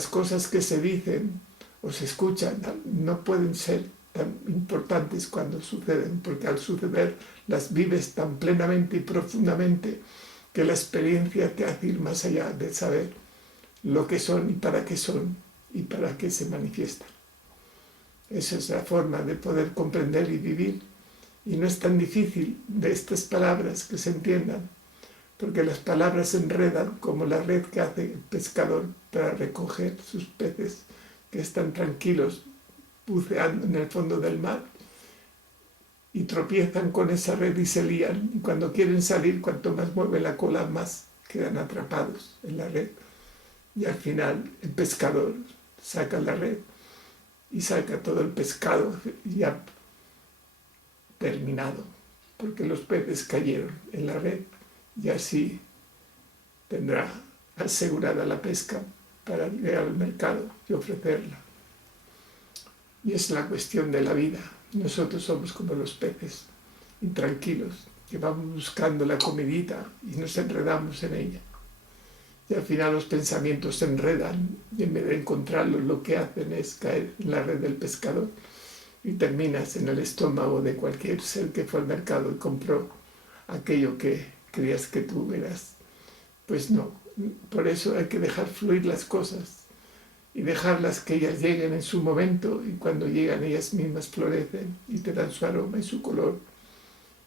las cosas que se dicen o se escuchan no pueden ser tan importantes cuando suceden, porque al suceder las vives tan plenamente y profundamente que la experiencia te hace ir más allá de saber lo que son y para qué se manifiestan. Esa es la forma de poder comprender y vivir, y no es tan difícil de estas palabras que se entiendan, porque las palabras se enredan como la red que hace el pescador para recoger sus peces que están tranquilos buceando en el fondo del mar y tropiezan con esa red y se lían, y cuando quieren salir, cuanto más mueve la cola, más quedan atrapados en la red, y al final el pescador saca la red y saca todo el pescado ya terminado, porque los peces cayeron en la red, y así tendrá asegurada la pesca para llegar al mercado y ofrecerla. Y es la cuestión de la vida. Nosotros somos como los peces, intranquilos, que vamos buscando la comidita y nos enredamos en ella. Y al final los pensamientos se enredan y en vez de encontrarlos lo que hacen es caer en la red del pescador y terminas en el estómago de cualquier ser que fue al mercado y compró aquello que creías que tú eras. Pues no, por eso hay que dejar fluir las cosas y dejarlas que ellas lleguen en su momento, y cuando llegan ellas mismas florecen y te dan su aroma y su color,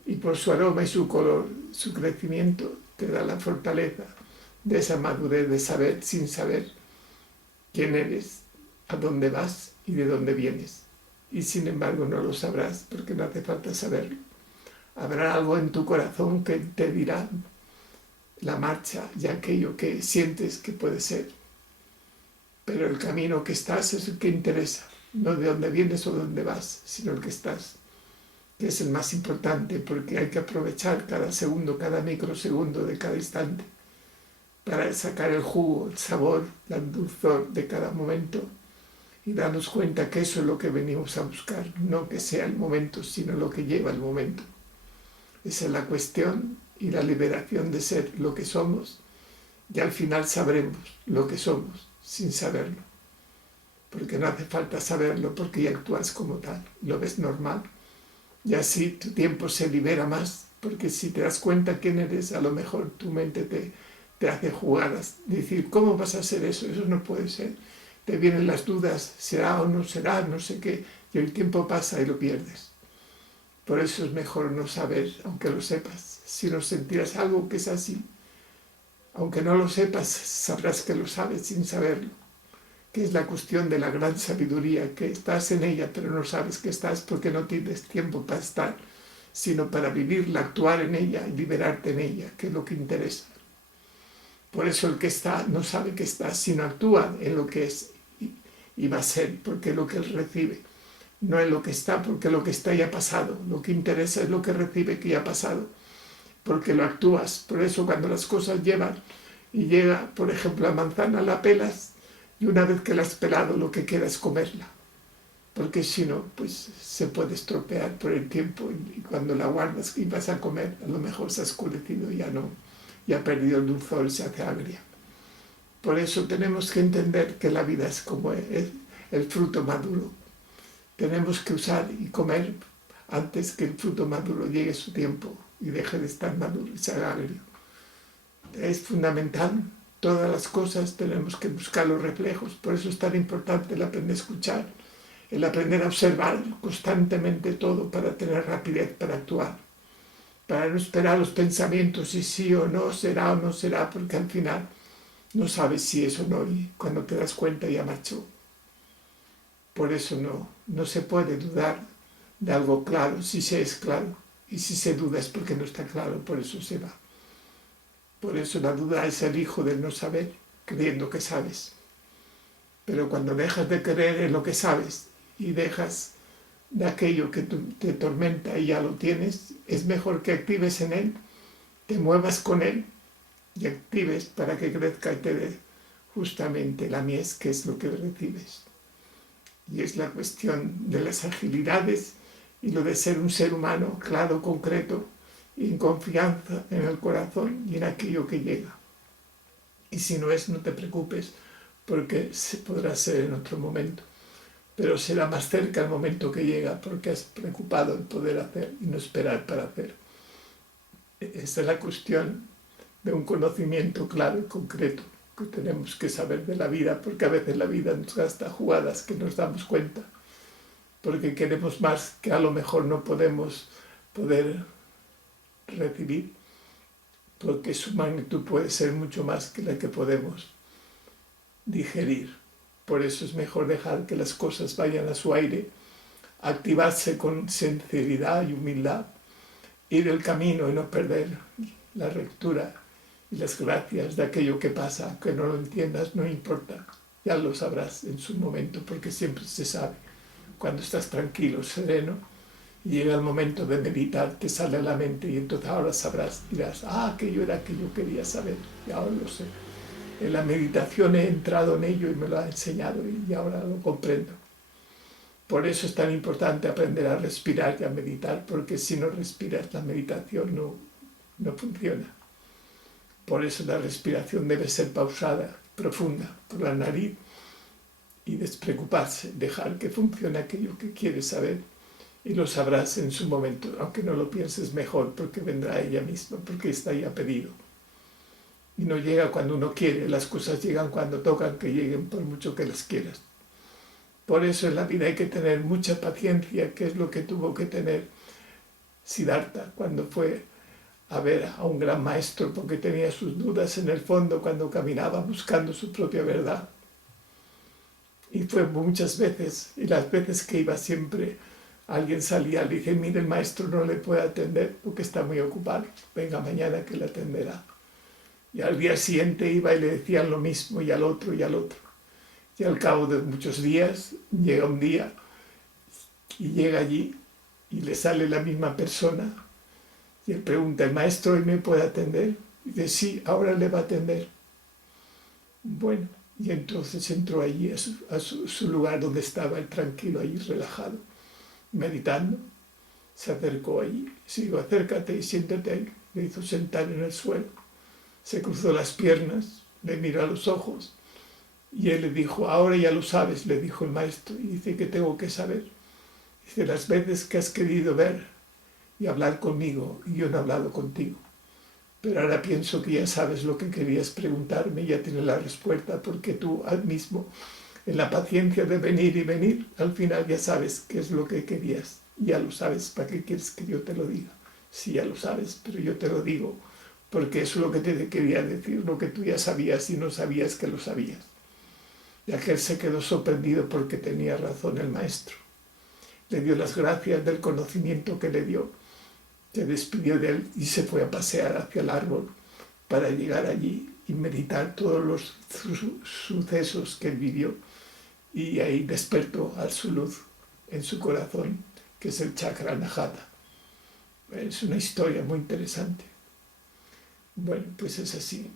y por su aroma y su color, su crecimiento, te da la fortaleza de esa madurez de saber sin saber quién eres, a dónde vas y de dónde vienes. Y sin embargo no lo sabrás porque no hace falta saberlo. Habrá algo en tu corazón que te dirá la marcha y aquello que sientes que puede ser. Pero el camino que estás es el que interesa, no de dónde vienes o dónde vas, sino el que estás, que es el más importante, porque hay que aprovechar cada segundo, cada microsegundo de cada instante para sacar el jugo, el sabor, el dulzor de cada momento y darnos cuenta que eso es lo que venimos a buscar, no que sea el momento, sino lo que lleva el momento. Esa es la cuestión y la liberación de ser lo que somos, y al final sabremos lo que somos sin saberlo, porque no hace falta saberlo, porque ya actúas como tal, lo ves normal, y así tu tiempo se libera más, porque si te das cuenta quién eres, a lo mejor tu mente te hace jugadas, decir, ¿cómo vas a hacer eso? Eso no puede ser. Te vienen las dudas, será o no será, no sé qué, y el tiempo pasa y lo pierdes. Por eso es mejor no saber, aunque lo sepas. Si no sentirás algo que es así, aunque no lo sepas, sabrás que lo sabes sin saberlo, que es la cuestión de la gran sabiduría, que estás en ella, pero no sabes que estás porque no tienes tiempo para estar, sino para vivirla, actuar en ella y liberarte en ella, que es lo que interesa. Por eso el que está no sabe que está, sino actúa en lo que es y va a ser, porque es lo que él recibe. No es lo que está, porque lo que está ya ha pasado. Lo que interesa es lo que recibe, que ya ha pasado, porque lo actúas. Por eso cuando las cosas llevan y llega, por ejemplo, la manzana, la pelas, y una vez que la has pelado lo que queda es comerla, porque si no, pues se puede estropear por el tiempo, y cuando la guardas y vas a comer, a lo mejor se ha oscurecido y ya no, ya ha perdido el dulzor, se hace agria. Por eso tenemos que entender que la vida es como el fruto maduro. Tenemos que usar y comer antes que el fruto maduro llegue su tiempo y deje de estar maduro y se haga agrio. Es fundamental. Todas las cosas tenemos que buscar los reflejos. Por eso es tan importante el aprender a escuchar, el aprender a observar constantemente todo para tener rapidez para actuar, para no esperar los pensamientos si sí o no será, porque al final no sabes si es o no, y cuando te das cuenta ya marchó. Por eso no se puede dudar de algo claro, si se es claro, y si se duda es porque no está claro, por eso se va. Por eso la duda es el hijo del no saber, creyendo que sabes. Pero cuando dejas de creer en lo que sabes y dejas de aquello que te tormenta y ya lo tienes, es mejor que actives en él, te muevas con él y actives para que crezca y te dé justamente la mies, que es lo que recibes. Y es la cuestión de las agilidades y lo de ser un ser humano claro, concreto y en confianza en el corazón y en aquello que llega. Y si no es, no te preocupes, porque se podrá ser en otro momento, pero será más cerca el momento que llega porque has preocupado en poder hacer y no esperar para hacer. Esa es la cuestión de un conocimiento claro y concreto que tenemos que saber de la vida, porque a veces la vida nos gasta jugadas que nos damos cuenta, porque queremos más que a lo mejor no podemos poder recibir, porque su magnitud puede ser mucho más que la que podemos digerir. Por eso es mejor dejar que las cosas vayan a su aire, activarse con sinceridad y humildad, ir el camino y no perder la rectura y las gracias de aquello que pasa. Que no lo entiendas, no importa, ya lo sabrás en su momento, porque siempre se sabe. Cuando estás tranquilo, sereno, y llega el momento de meditar, te sale a la mente y entonces ahora sabrás, dirás, aquello era que yo quería saber, y ahora lo sé. En la meditación he entrado en ello y me lo ha enseñado y ahora lo comprendo. Por eso es tan importante aprender a respirar y a meditar, porque si no respiras la meditación no funciona. Por eso la respiración debe ser pausada, profunda, por la nariz y despreocuparse, dejar que funcione aquello que quieres saber y lo sabrás en su momento, aunque no lo pienses mejor, porque vendrá ella misma, porque está ya pedido. Y no llega cuando uno quiere, las cosas llegan cuando tocan que lleguen, por mucho que las quieras. Por eso en la vida hay que tener mucha paciencia, que es lo que tuvo que tener Siddhartha cuando fue a ver a un gran maestro, porque tenía sus dudas en el fondo cuando caminaba buscando su propia verdad. Y fue muchas veces, y las veces que iba siempre, alguien salía, le dije, mire, el maestro no le puede atender porque está muy ocupado, venga mañana que le atenderá. Y al día siguiente iba y le decían lo mismo, y al otro, y al otro. Y al cabo de muchos días, llega un día, y llega allí, y le sale la misma persona, y él pregunta, ¿el maestro hoy me puede atender? Y dice, sí, ahora le va a atender. Bueno, y entonces entró allí a su lugar donde estaba él tranquilo, allí relajado, meditando. Se acercó allí, se dijo, acércate y siéntate ahí. Le hizo sentar en el suelo. Se cruzó las piernas, le miró a los ojos y él le dijo, ahora ya lo sabes, le dijo el maestro, y dice, que tengo que saber. Dice, las veces que has querido ver y hablar conmigo y yo no he hablado contigo, pero ahora pienso que ya sabes lo que querías preguntarme, ya tienes la respuesta, porque tú al mismo, en la paciencia de venir y venir, al final ya sabes qué es lo que querías, ya lo sabes, ¿para qué quieres que yo te lo diga? Sí, ya lo sabes, pero yo te lo digo porque eso es lo que te quería decir, lo que tú ya sabías y no sabías que lo sabías. Y aquel se quedó sorprendido porque tenía razón el maestro. Le dio las gracias del conocimiento que le dio, se despidió de él y se fue a pasear hacia el árbol para llegar allí y meditar todos los sucesos que él vivió, y ahí despertó a su luz en su corazón, que es el chakra anahata. Es una historia muy interesante. Bueno, pues es así.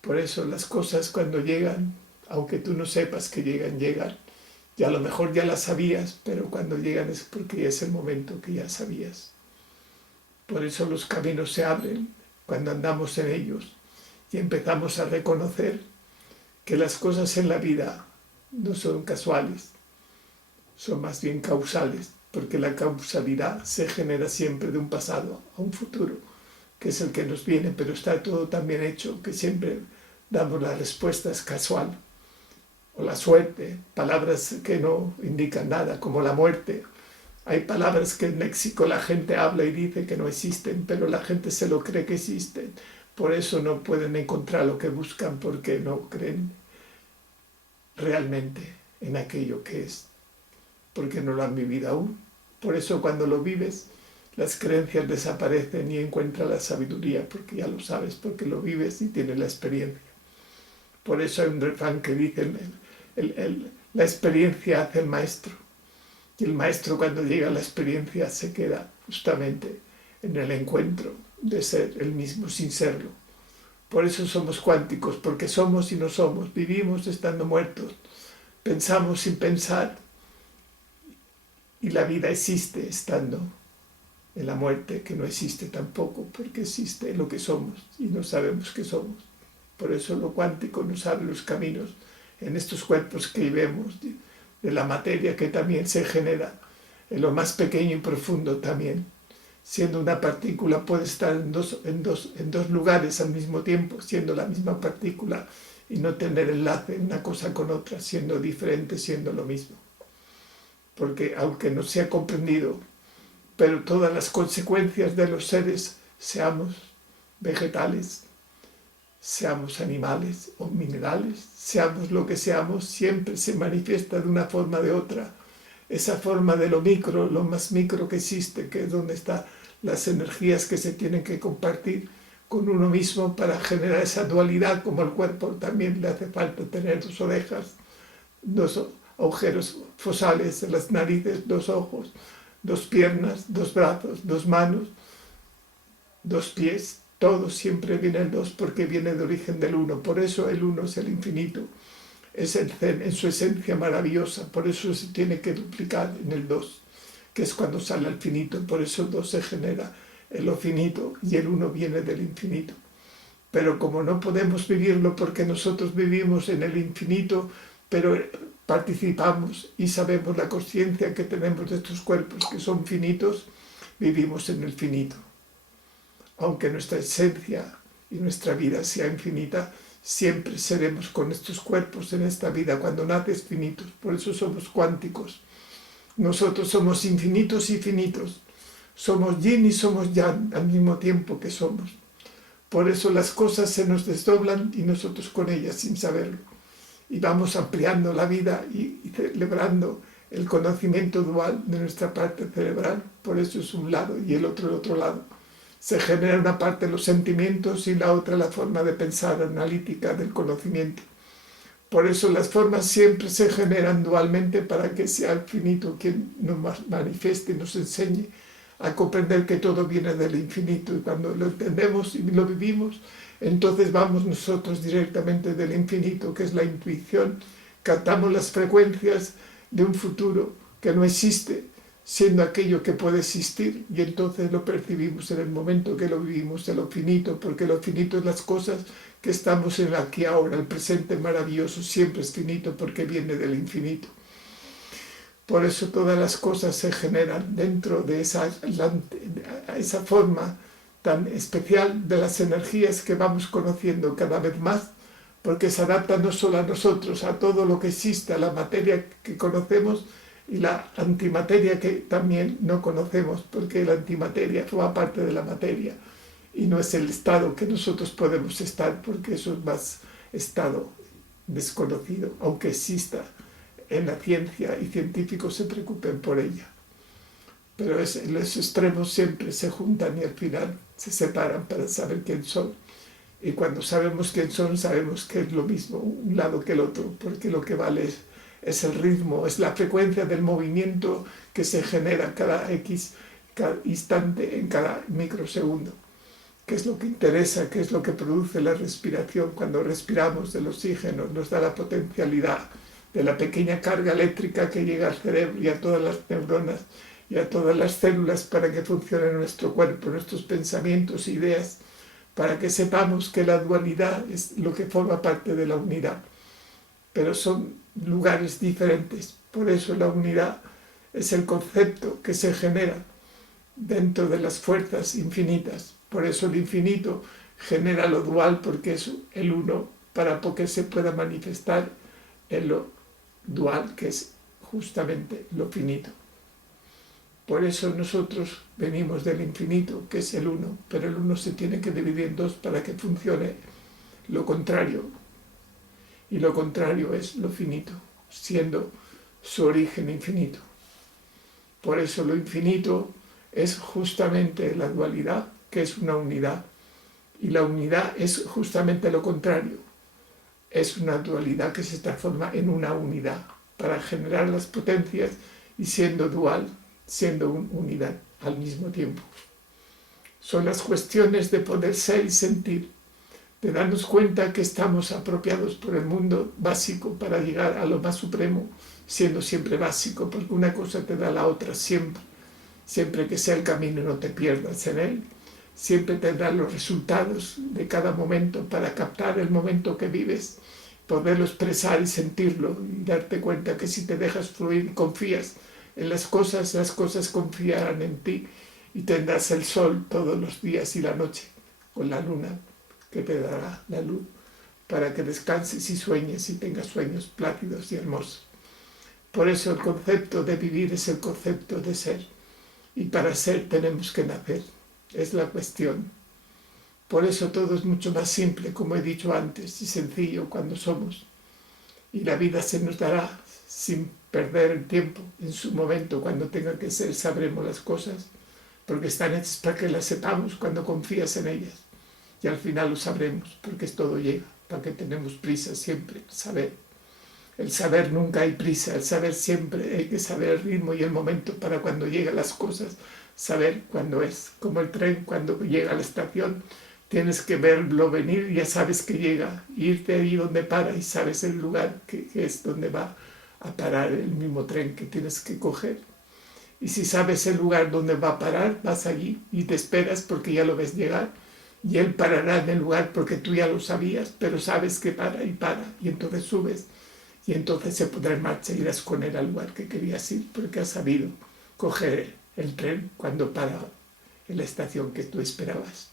Por eso las cosas cuando llegan, aunque tú no sepas que llegan, llegan. Y a lo mejor ya las sabías, pero cuando llegan es porque ya es el momento que ya sabías. Por eso los caminos se abren cuando andamos en ellos y empezamos a reconocer que las cosas en la vida no son casuales, son más bien causales, porque la causalidad se genera siempre de un pasado a un futuro, que es el que nos viene, pero está todo tan bien hecho que siempre damos las respuestas casual, o la suerte, palabras que no indican nada, como la muerte. Hay palabras que en México la gente habla y dice que no existen, pero la gente se lo cree que existen. Por eso no pueden encontrar lo que buscan, porque no creen realmente en aquello que es, porque no lo han vivido aún. Por eso cuando lo vives, las creencias desaparecen y encuentras la sabiduría, porque ya lo sabes, porque lo vives y tienes la experiencia. Por eso hay un refrán que dice, la experiencia hace el maestro. Y el maestro, cuando llega a la experiencia, se queda justamente en el encuentro de ser el mismo sin serlo. Por eso somos cuánticos, porque somos y no somos, vivimos estando muertos, pensamos sin pensar, y la vida existe estando en la muerte, que no existe tampoco, porque existe lo que somos y no sabemos qué somos. Por eso lo cuántico nos abre los caminos en estos cuerpos que vemos, de la materia que también se genera en lo más pequeño y profundo también. Siendo una partícula puede estar en dos lugares al mismo tiempo, siendo la misma partícula y no tener enlace una cosa con otra, siendo diferente, siendo lo mismo. Porque aunque no sea comprendido, pero todas las consecuencias de los seres, seamos vegetales, seamos animales o minerales, seamos lo que seamos, siempre se manifiesta de una forma o de otra. Esa forma de lo micro, lo más micro que existe, que es donde están las energías que se tienen que compartir con uno mismo para generar esa dualidad, como el cuerpo también le hace falta tener 2 orejas, 2 agujeros fosales en las narices, 2 ojos, 2 piernas, 2 brazos, 2 manos, 2 pies. Todo siempre viene el 2 porque viene de origen del 1. Por eso el 1 es el infinito, es el Zen en su esencia maravillosa. Por eso se tiene que duplicar en el 2, que es cuando sale al finito. Por eso el 2 se genera en lo finito y el 1 viene del infinito. Pero como no podemos vivirlo porque nosotros vivimos en el infinito, pero participamos y sabemos la conciencia que tenemos de estos cuerpos que son finitos, vivimos en el finito. Aunque nuestra esencia y nuestra vida sea infinita, siempre seremos con estos cuerpos en esta vida cuando naces finitos. Por eso somos cuánticos. Nosotros somos infinitos y finitos. Somos yin y somos yang al mismo tiempo que somos. Por eso las cosas se nos desdoblan y nosotros con ellas sin saberlo. Y vamos ampliando la vida y celebrando el conocimiento dual de nuestra parte cerebral. Por eso es un lado y el otro lado. Se genera una parte los sentimientos y la otra la forma de pensar analítica del conocimiento. Por eso las formas siempre se generan dualmente para que sea el finito quien nos manifieste y nos enseñe a comprender que todo viene del infinito. Y cuando lo entendemos y lo vivimos, entonces vamos nosotros directamente del infinito, que es la intuición. Captamos las frecuencias de un futuro que no existe, siendo aquello que puede existir, y entonces lo percibimos en el momento que lo vivimos, en lo finito, porque lo finito es las cosas que estamos en el aquí y ahora. El presente maravilloso siempre es finito porque viene del infinito. Por eso todas las cosas se generan dentro de esa forma tan especial de las energías que vamos conociendo cada vez más, porque se adapta no solo a nosotros, a todo lo que existe, a la materia que conocemos y la antimateria que también no conocemos, porque la antimateria forma parte de la materia y no es el estado que nosotros podemos estar, porque eso es más estado desconocido, aunque exista en la ciencia y científicos se preocupen por ella. Pero los extremos siempre se juntan y al final se separan para saber quién son. Y cuando sabemos quién son, sabemos que es lo mismo un lado que el otro, porque lo que vale es el ritmo, es la frecuencia del movimiento que se genera cada instante, en cada microsegundo. ¿Qué es lo que interesa? ¿Qué es lo que produce la respiración? Cuando respiramos el oxígeno nos da la potencialidad de la pequeña carga eléctrica que llega al cerebro y a todas las neuronas y a todas las células para que funcione nuestro cuerpo, nuestros pensamientos, ideas, para que sepamos que la dualidad es lo que forma parte de la unidad. Pero son lugares diferentes. Por eso la unidad es el concepto que se genera dentro de las fuerzas infinitas. Por eso el infinito genera lo dual, porque es el uno, para que se pueda manifestar en lo dual, que es justamente lo finito. Por eso nosotros venimos del infinito, que es el uno, pero el uno se tiene que dividir en 2 para que funcione lo contrario. Y lo contrario es lo finito, siendo su origen infinito. Por eso lo infinito es justamente la dualidad, que es una unidad. Y la unidad es justamente lo contrario. Es una dualidad que se transforma en una unidad para generar las potencias y siendo dual, siendo unidad al mismo tiempo. Son las cuestiones de poder ser y sentir, de darnos cuenta que estamos apropiados por el mundo básico para llegar a lo más supremo, siendo siempre básico, porque una cosa te da la otra siempre. Siempre que sea el camino no te pierdas en él, siempre tendrás los resultados de cada momento para captar el momento que vives, poderlo expresar y sentirlo y darte cuenta que si te dejas fluir y confías en las cosas confiarán en ti y tendrás el sol todos los días y la noche con la luna que te dará la luz para que descanses y sueñes y tengas sueños plácidos y hermosos. Por eso el concepto de vivir es el concepto de ser y para ser tenemos que nacer, es la cuestión. Por eso todo es mucho más simple, como he dicho antes, y sencillo cuando somos. Y la vida se nos dará sin perder el tiempo. En su momento, cuando tenga que ser, sabremos las cosas, porque están hechas para que las sepamos cuando confías en ellas. Y al final lo sabremos, porque todo llega, para que tenemos prisa siempre, saber. El saber nunca hay prisa, el saber siempre hay que saber el ritmo y el momento para cuando llegan las cosas, saber cuándo es. Como el tren cuando llega a la estación, tienes que verlo venir y ya sabes que llega, irte ahí donde para y sabes el lugar que es donde va a parar el mismo tren que tienes que coger. Y si sabes el lugar donde va a parar, vas allí y te esperas porque ya lo ves llegar y él parará en el lugar porque tú ya lo sabías, pero sabes que para y entonces subes. Y entonces se pondrá en marcha y irás con él al lugar que querías ir, porque has sabido coger el tren cuando para en la estación que tú esperabas.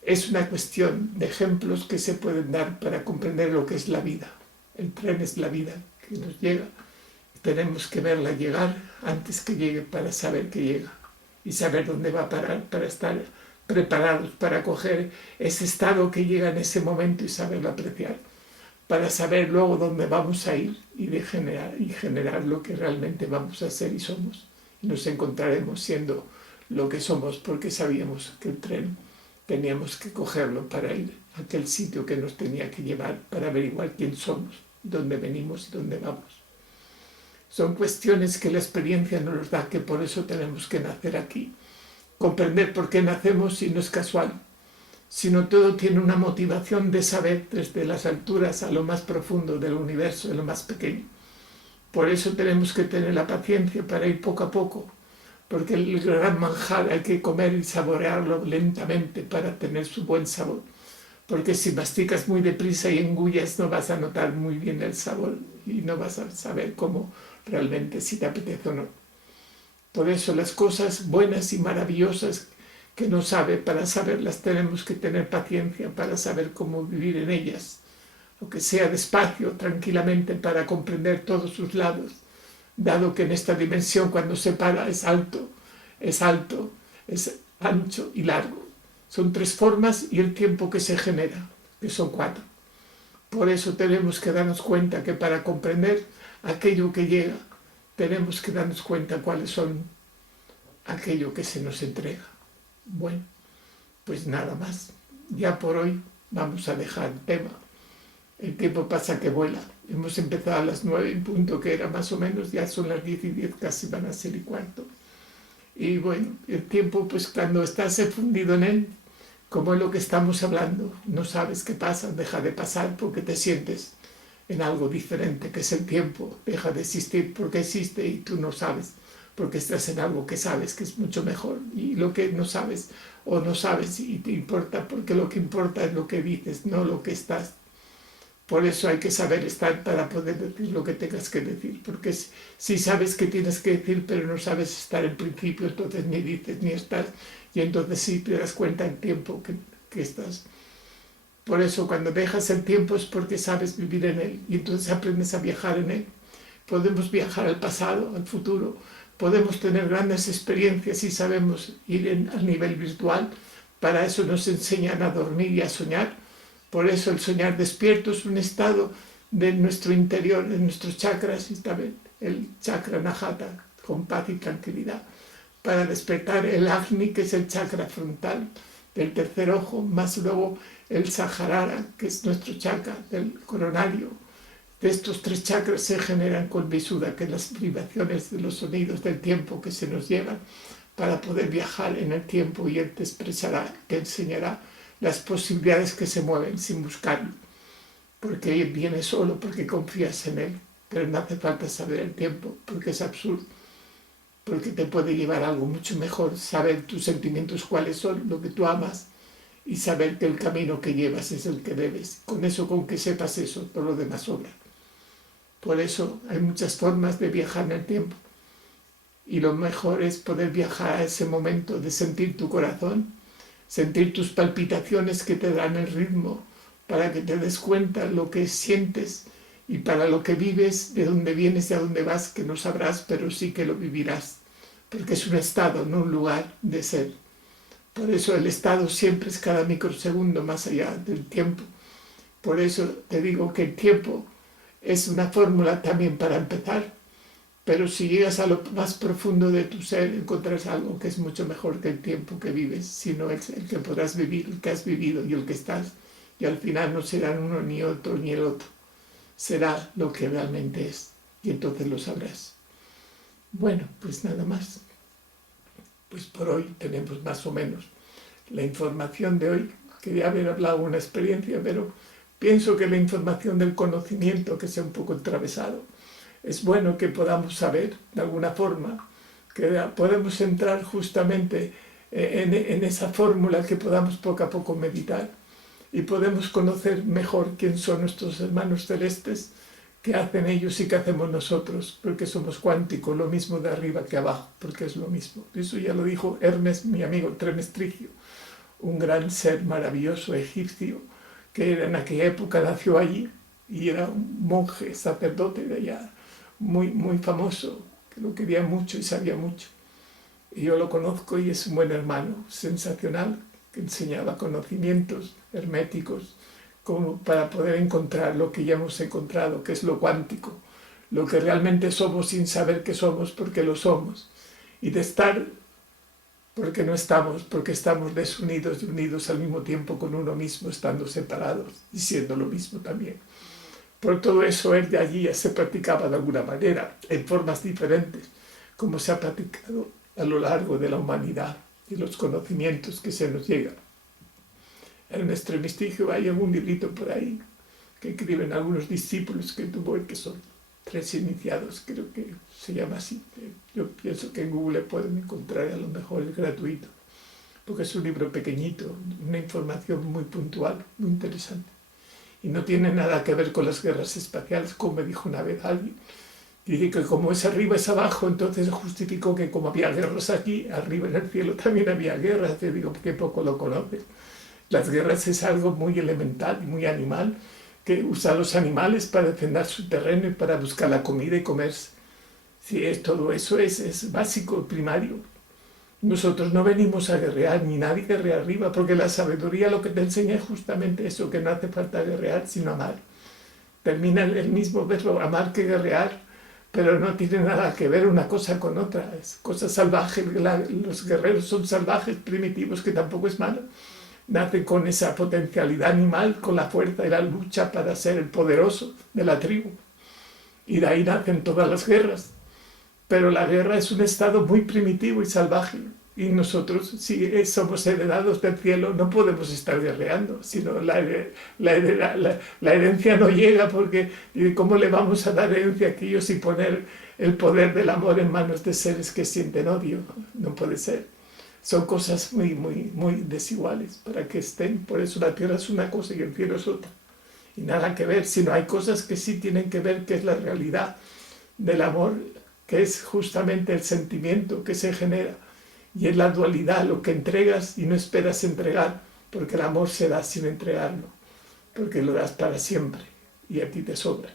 Es una cuestión de ejemplos que se pueden dar para comprender lo que es la vida. El tren es la vida que nos llega. Tenemos que verla llegar antes que llegue para saber que llega y saber dónde va a parar para estar preparados para coger ese estado que llega en ese momento y saberlo apreciar, para saber luego dónde vamos a ir y generar lo que realmente vamos a ser y somos. Y nos encontraremos siendo lo que somos porque sabíamos que el tren teníamos que cogerlo para ir a aquel sitio que nos tenía que llevar para averiguar quién somos, dónde venimos y dónde vamos. Son cuestiones que la experiencia nos da, que por eso tenemos que nacer aquí. Comprender por qué nacemos y no es casual, sino todo tiene una motivación de saber desde las alturas a lo más profundo del universo, de lo más pequeño. Por eso tenemos que tener la paciencia para ir poco a poco, porque el gran manjar hay que comer y saborearlo lentamente para tener su buen sabor, porque si masticas muy deprisa y engullas no vas a notar muy bien el sabor y no vas a saber cómo realmente si te apetece o no. Por eso las cosas buenas y maravillosas que no sabe, para saberlas tenemos que tener paciencia para saber cómo vivir en ellas, aunque sea despacio, tranquilamente, para comprender todos sus lados, dado que en esta dimensión cuando se para es alto, es ancho y largo. Son 3 formas y el tiempo que se genera, que son 4. Por eso tenemos que darnos cuenta que para comprender aquello que llega, tenemos que darnos cuenta cuáles son aquello que se nos entrega. Bueno, pues nada más. Ya por hoy vamos a dejar el tema. El tiempo pasa que vuela. Hemos empezado a las 9 en punto, que era más o menos, ya son las 10:10, casi van a ser 10:15. Y bueno, el tiempo, pues cuando estás fundido en él, como es lo que estamos hablando, no sabes qué pasa, deja de pasar porque te sientes en algo diferente, que es el tiempo, deja de existir porque existe y tú no sabes, porque estás en algo que sabes que es mucho mejor, y lo que no sabes o no sabes y te importa, porque lo que importa es lo que dices, no lo que estás. Por eso hay que saber estar para poder decir lo que tengas que decir, porque si sabes que tienes que decir pero no sabes estar en principio, entonces ni dices ni estás, y entonces sí te das cuenta en tiempo que estás. Por eso cuando dejas el tiempo es porque sabes vivir en él y entonces aprendes a viajar en él. Podemos viajar al pasado, al futuro, podemos tener grandes experiencias y sabemos ir al nivel virtual. Para eso nos enseñan a dormir y a soñar. Por eso el soñar despierto es un estado de nuestro interior, de nuestros chakras, y también el chakra Anahata, con paz y tranquilidad. Para despertar el Agni, que es el chakra frontal del tercer ojo, más luego el Sahasrara, que es nuestro chakra del coronario. De estos 3 chakras se generan con Visuddha, que es las vibraciones de los sonidos del tiempo que se nos llevan para poder viajar en el tiempo, y él te expresará, te enseñará las posibilidades que se mueven sin buscarlo, porque él viene solo porque confías en él, pero no hace falta saber el tiempo porque es absurdo. porque te puede llevar a algo mucho mejor, saber tus sentimientos cuáles son, lo que tú amas, y saber que el camino que llevas es el que debes. Con eso, con que sepas eso, todo lo demás sobra. Por eso hay muchas formas de viajar en el tiempo. Y lo mejor es poder viajar a ese momento de sentir tu corazón, sentir tus palpitaciones que te dan el ritmo, para que te des cuenta lo que sientes y para lo que vives, de dónde vienes y a dónde vas, que no sabrás, pero sí que lo vivirás. Porque es un estado, no un lugar de ser. Por eso el estado siempre es cada microsegundo más allá del tiempo. Por eso te digo que el tiempo es una fórmula también para empezar, pero si llegas a lo más profundo de tu ser, encontrarás algo que es mucho mejor que el tiempo que vives, sino el que podrás vivir, el que has vivido y el que estás. Y al final no serán uno ni otro ni el otro. Será lo que realmente es. Y entonces lo sabrás. Bueno, pues nada más. Pues por hoy tenemos más o menos la información de hoy. Quería haber hablado de una experiencia, pero pienso que la información del conocimiento, que sea un poco atravesado, es bueno que podamos saber de alguna forma, que podemos entrar justamente en esa fórmula, que podamos poco a poco meditar y podemos conocer mejor quién son nuestros hermanos celestes, qué hacen ellos y qué hacemos nosotros, porque somos cuánticos, lo mismo de arriba que abajo, porque es lo mismo. Eso ya lo dijo Hermes, mi amigo Tremestrigio, un gran ser maravilloso egipcio, que en aquella época nació allí y era un monje, sacerdote de allá, muy, muy famoso, que lo quería mucho y sabía mucho. Y yo lo conozco y es un buen hermano, sensacional, que enseñaba conocimientos herméticos como para poder encontrar lo que ya hemos encontrado, que es lo cuántico, lo que realmente somos sin saber que somos, porque lo somos, y de estar porque no estamos, porque estamos desunidos y unidos al mismo tiempo con uno mismo, estando separados y siendo lo mismo también. Por todo eso, él de allí ya se practicaba de alguna manera, en formas diferentes, como se ha practicado a lo largo de la humanidad y los conocimientos que se nos llegan. En nuestro Tremestrigio hay algún librito por ahí que escriben algunos discípulos que tuvo, que son 3 iniciados, creo que se llama así. Yo pienso que en Google pueden encontrar, a lo mejor es gratuito, porque es un libro pequeñito, una información muy puntual, muy interesante. Y no tiene nada que ver con las guerras espaciales, como me dijo una vez alguien. Dice que como es arriba es abajo, entonces justificó que como había guerras aquí, arriba en el cielo también había guerras. Te digo que poco lo conoces. Las guerras es algo muy elemental y muy animal, que usa a los animales para defender su terreno y para buscar la comida y comerse. Sí, todo eso es básico, primario. Nosotros no venimos a guerrear, ni nadie guerrea arriba, porque la sabiduría lo que te enseña es justamente eso, que no hace falta guerrear, sino amar. Termina el mismo verbo amar que guerrear, pero no tiene nada que ver una cosa con otra. Es cosa salvaje. Los guerreros son salvajes, primitivos, que tampoco es malo. Nacen con esa potencialidad animal, con la fuerza y la lucha para ser el poderoso de la tribu. Y de ahí nacen todas las guerras. Pero la guerra es un estado muy primitivo y salvaje. Y nosotros, si somos heredados del cielo, no podemos estar guerreando, sino la herencia no llega, porque ¿cómo le vamos a dar herencia a aquellos y poner el poder del amor en manos de seres que sienten odio? No puede ser. Son cosas muy, muy, muy desiguales para que estén. Por eso la tierra es una cosa y el cielo es otra. Y nada que ver, sino hay cosas que sí tienen que ver, que es la realidad del amor, que es justamente el sentimiento que se genera. Y es la dualidad, lo que entregas y no esperas entregar, porque el amor se da sin entregarlo, porque lo das para siempre y a ti te sobra.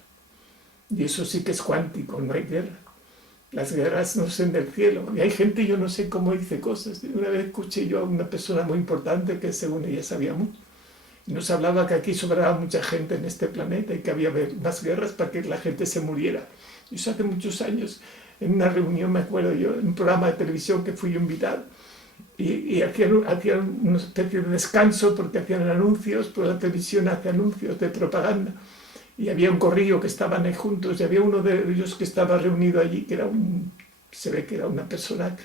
Y eso sí que es cuántico, no hay guerra. Las guerras no son del cielo. Y hay gente, yo no sé cómo dice cosas. Una vez escuché yo a una persona muy importante que según ella sabía mucho. Y nos hablaba que aquí sobraba mucha gente en este planeta y que había más guerras para que la gente se muriera. Y eso hace muchos años, en una reunión, me acuerdo yo, en un programa de televisión que fui invitado. Y hacían una especie de descanso porque hacían anuncios, pues la televisión hace anuncios de propaganda. Y había un corrillo que estaban ahí juntos, y había uno de ellos que estaba reunido allí, que era se ve que era una persona,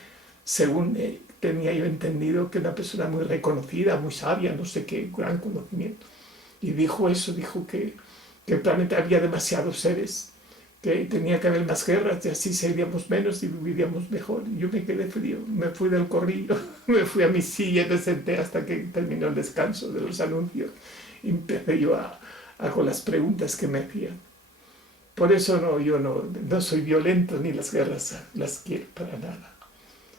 según tenía yo entendido, que era una persona muy reconocida, muy sabia, no sé qué, gran conocimiento. Y dijo eso, dijo que el planeta había demasiados seres, que tenía que haber más guerras y así seríamos menos y viviríamos mejor. Y yo me quedé frío, me fui del corrillo, me fui a mi silla y me senté hasta que terminó el descanso de los anuncios. Y empecé yo con las preguntas que me hacían. Por eso yo no soy violento ni las guerras las quiero para nada.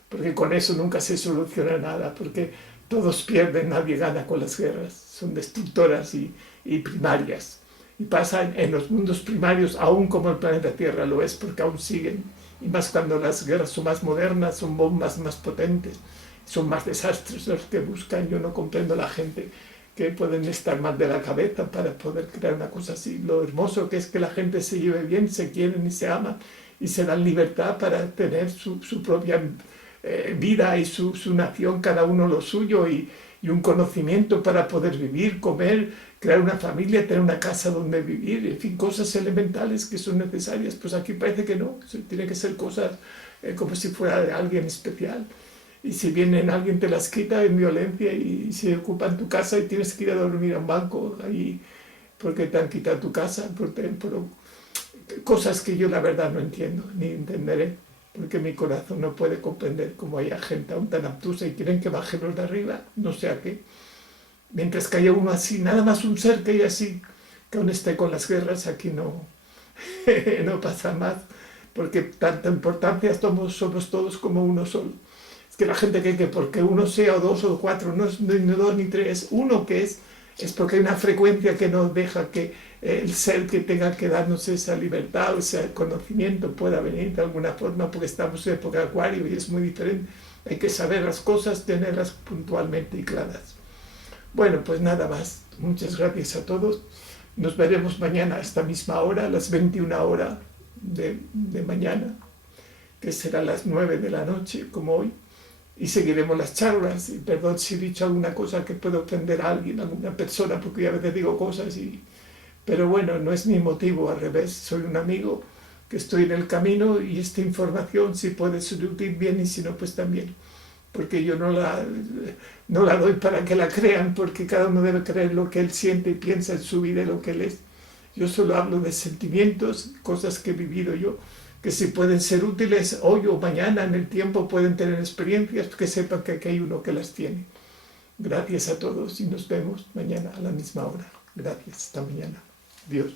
Porque con eso nunca se soluciona nada, porque todos pierden, nadie gana con las guerras. Son destructoras y primarias. Y pasa en los mundos primarios, aún como el planeta Tierra lo es, porque aún siguen. Y más cuando las guerras son más modernas, son bombas más potentes, son más desastres los que buscan. Yo no comprendo a la gente que pueden estar mal de la cabeza para poder crear una cosa así. Lo hermoso que es que la gente se lleve bien, se quieren y se aman y se dan libertad para tener su propia vida y su nación, cada uno lo suyo, y un conocimiento para poder vivir, comer, crear una familia, tener una casa donde vivir, en fin, cosas elementales que son necesarias. Pues aquí parece que no, tiene que ser cosas como si fuera de alguien especial. Y si vienen alguien te las quita en violencia y se ocupan tu casa y tienes que ir a dormir a un banco ahí porque te han quitado tu casa, pero cosas que yo la verdad no entiendo ni entenderé, porque mi corazón no puede comprender cómo haya gente aún tan obtusa y quieren que bajemos de arriba, no sé a qué. Mientras que haya uno así, nada más un ser que haya así, que aún esté con las guerras, aquí no, no pasa más, porque tanta importancia somos todos como uno solo. Es que la gente cree que porque uno sea o dos o cuatro, no es ni dos ni tres, uno que es porque hay una frecuencia que nos deja que el ser que tenga que darnos esa libertad o ese conocimiento pueda venir de alguna forma, porque estamos en época de Acuario y es muy diferente. Hay que saber las cosas, tenerlas puntualmente y claras. Bueno, pues nada más. Muchas gracias a todos. Nos veremos mañana a esta misma hora, a las 21 horas de mañana, que será las 9 de la noche, como hoy. Y seguiremos las charlas. Y perdón si he dicho alguna cosa que pueda ofender a alguien, a alguna persona, porque yo a veces digo cosas pero bueno, no es mi motivo, al revés. Soy un amigo que estoy en el camino y esta información, si puede ser útil, bien, y si no, pues también. Porque yo no la doy para que la crean, porque cada uno debe creer lo que él siente y piensa en su vida y lo que él es. Yo solo hablo de sentimientos, cosas que he vivido yo, que si pueden ser útiles hoy o mañana en el tiempo, pueden tener experiencias, que sepan que aquí hay uno que las tiene. Gracias a todos y nos vemos mañana a la misma hora. Gracias, hasta mañana. Dios.